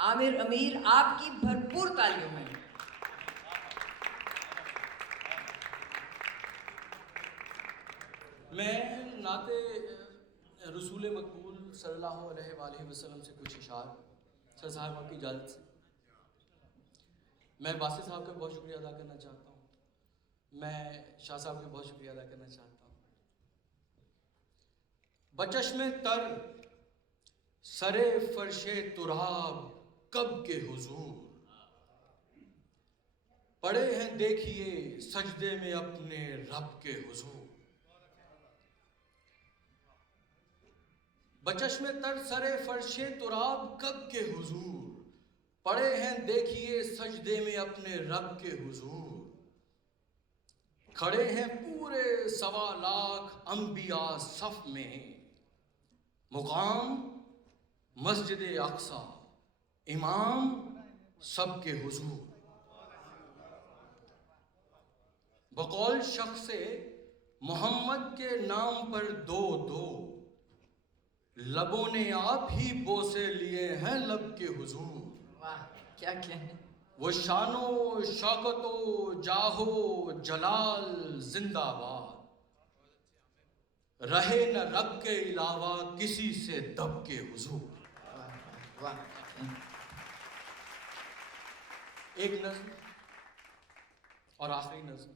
आमिर अमीर आपकी भरपूर तालियों में। मैं नाते रसूल मकबूल सल्लल्लाहु अलैहि वसल्लम से कुछ इशार सर साहब आपकी इजाज़त से मैं बासित साहब का बहुत शुक्रिया अदा करना चाहता हूँ। मैं शाह साहब का बहुत शुक्रिया अदा करना चाहता हूँ। बचश्मे तर सरे फर्शे तुराब कब के हुजूर, पड़े हैं देखिए सजदे में अपने रब के हुजूर। बचश्मे तर सरे फर्शे तुराब कब के हुजूर, पड़े हैं देखिए सजदे में अपने रब के हुजूर। खड़े हैं पूरे 1.25 लाख अंबिया सफ में, मुकाम मस्जिद अक्सा इमाम सबके हुजूर। बकौल शख्स मोहम्मद के नाम पर दो दो, लबों ने आप ही बोसे लिए हैं लब के हुजूर। वाह क्या कहने। वो शानो शौकतो जाहो जलाल जिंदाबाद, रहे न रब के अलावा किसी से दब के हुजूर। वाह। एक नज़्म और आखिरी नज़्म।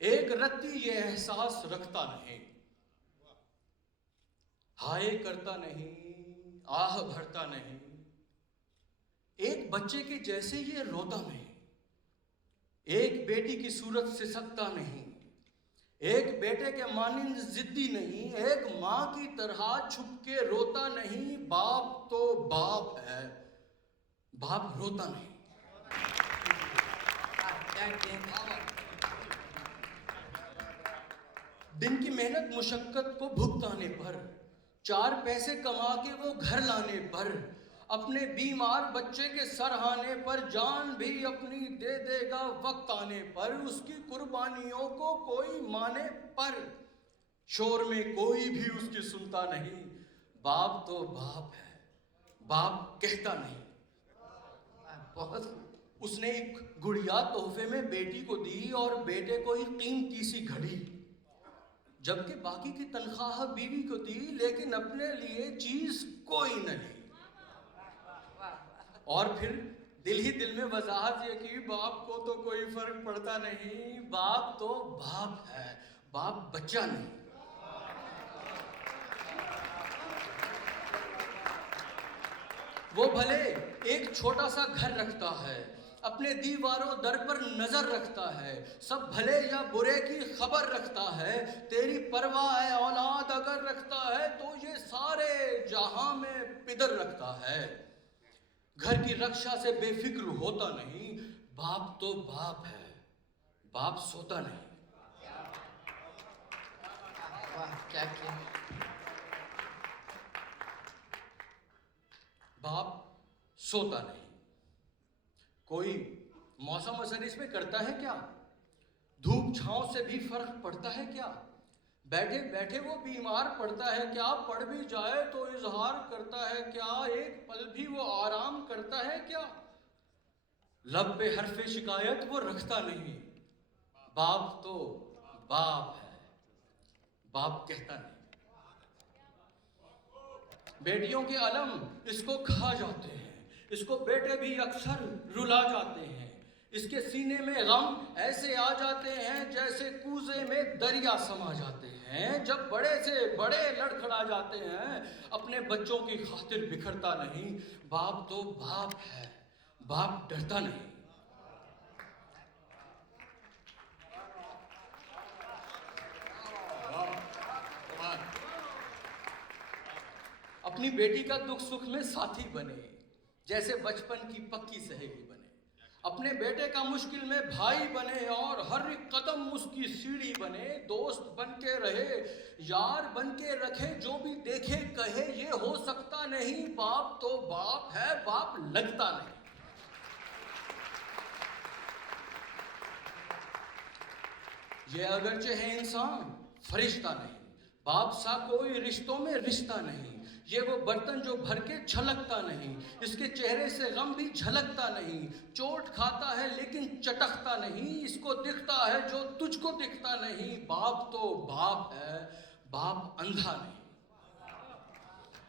एक रत्ती ये एहसास रखता नहीं, हाय करता नहीं, आह भरता नहीं। एक बच्चे के जैसे ये रोता नहीं, एक बेटी की सूरत से सकता नहीं, एक बेटे के मानिंद जिद्दी नहीं, एक माँ की तरह छुप के रोता नहीं। बाप तो बाप है, बाप रोता नहीं। दिन की मेहनत मुशक्कत को भुगताने पर, 4 पैसे कमा के वो घर लाने पर, अपने बीमार बच्चे के सरहाने पर, जान भी अपनी दे देगा वक्त आने पर। उसकी कुर्बानियों को कोई माने पर, शोर में कोई भी उसकी सुनता नहीं। बाप तो बाप है, बाप कहता नहीं। बहुत। उसने एक गुड़िया तोहफे में बेटी को दी और बेटे को एक कीमती सी घड़ी, जबकि बाकी की तनख्वाह बीवी को दी, लेकिन अपने लिए चीज कोई न ली। और फिर दिल ही दिल में वजाहत ये कि बाप को तो कोई फर्क पड़ता नहीं, बाप तो बाप है, बाप बच्चा नहीं। वो भले एक छोटा सा घर रखता है, अपने दीवारों दर पर नजर रखता है, सब भले या बुरे की खबर रखता है। तेरी परवाह है औलाद अगर रखता है तो ये सारे जहां में पिदर रखता है। घर की रक्षा से बेफिक्र होता नहीं, बाप तो बाप है, बाप सोता नहीं। वाह क्या कहने। बाप सोता नहीं। कोई मौसम असर इसमें करता है क्या? धूप छांव से भी फर्क पड़ता है क्या? बैठे बैठे वो बीमार पड़ता है क्या? पड़ भी जाए तो इजहार करता है क्या? एक पल भी वो आराम करता है क्या? लब पे हरफे शिकायत वो रखता नहीं। बाप तो बाप है, बाप कहता नहीं। बेटियों के अलम इसको खा जाते हैं, इसको बेटे भी अक्सर रुला जाते हैं। इसके सीने में गम ऐसे आ जाते हैं जैसे कूजे में दरिया समा जाते हैं। जब बड़े से बड़े लड़खड़ा जाते हैं, अपने बच्चों की खातिर बिखरता नहीं। बाप तो बाप है, बाप डरता नहीं। अपनी बेटी का दुख सुख में साथी बने, जैसे बचपन की पक्की सहेली बने। अपने बेटे का मुश्किल में भाई बने और हर कदम उसकी सीढ़ी बने। दोस्त बन के रहे, यार बन के रखे, जो भी देखे कहे ये हो सकता नहीं। बाप तो बाप है, बाप लगता नहीं। ये अगरचे है इंसान, फरिश्ता नहीं। बाप सा कोई रिश्तों में रिश्ता नहीं। ये वो बर्तन जो भर के छलकता नहीं, इसके चेहरे से गम भी झलकता नहीं, चोट खाता है लेकिन चटकता नहीं, इसको दिखता है जो तुझको दिखता नहीं। बाप तो बाप है, बाप अंधा नहीं।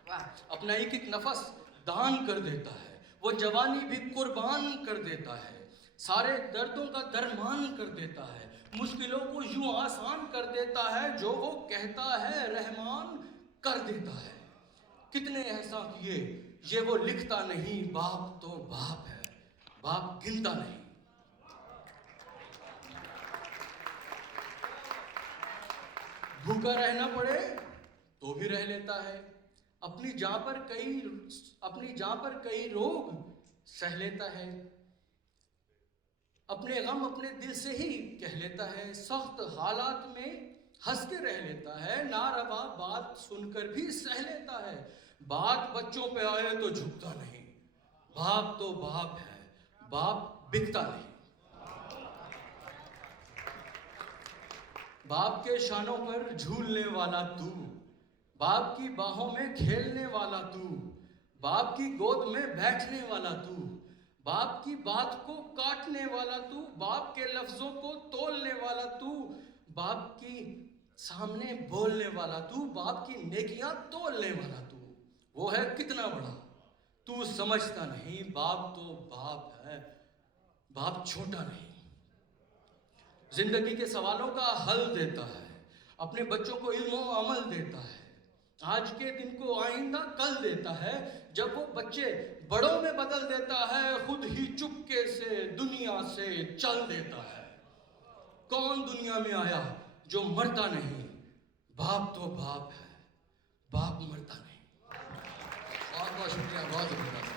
वाह अपना एक एक नफस दान कर देता है, वो जवानी भी कुर्बान कर देता है, सारे दर्दों का दरमान कर देता है, मुश्किलों को यूं आसान कर देता है, जो वो कहता है रहमान कर देता है। कितने एहसान किए ये वो लिखता नहीं, बाप तो बाप है, बाप गिनता नहीं। भूखा रहना पड़े तो भी रह लेता है, अपनी जान पर कई रोग सह लेता है, अपने गम अपने दिल से ही कह लेता है, सख्त हालात में हंस के रह लेता है, नारवा बात सुनकर भी सह लेता है। बात बच्चों पे आए तो झुकता नहीं, बाप तो बाप है, बाप बिकता नहीं। बाप के शानों पर झूलने वाला तू, बाप की बाहों में खेलने वाला तू, बाप की गोद में बैठने वाला तू, बाप की बात को काटने वाला तू, बाप के लफ्जों को तोलने वाला तू, बाप की सामने बोलने वाला तू, बाप की नेकियां तोलने वाला तू। वो है कितना बड़ा तू समझता नहीं, बाप तो बाप है, बाप छोटा नहीं। जिंदगी के सवालों का हल देता है, अपने बच्चों को इल्म और अमल देता है, आज के दिन को आइंदा कल देता है, जब वो बच्चे बड़ों में बदल देता है, खुद ही चुपके से दुनिया से चल देता है। कौन दुनिया में आया जो मरता नहीं, बाप तो बाप है, बाप मरता नहीं। बहुत बहुत शुक्रिया, बहुत शुक्रिया।